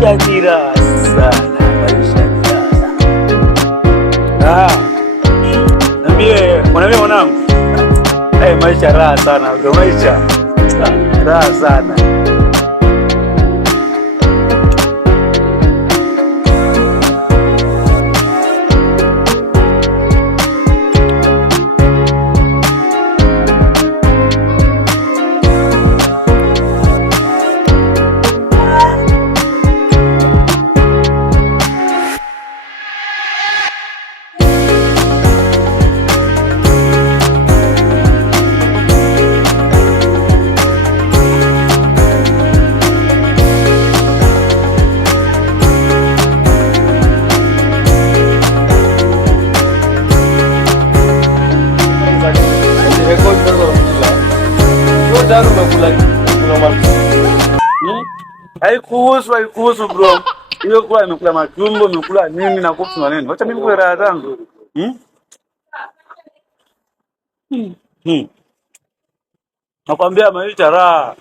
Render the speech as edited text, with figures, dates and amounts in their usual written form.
Maisha ni raha sana, maisha ni raha. Niambie mwanangu, maisha raha sana, maisha raha sana. Haikuhusu bro. Hiyo kula imekula matumbo, imekula nini na kuhusu na nini? Wacha mimi kula raha zangu. Nakwambia maisha raha.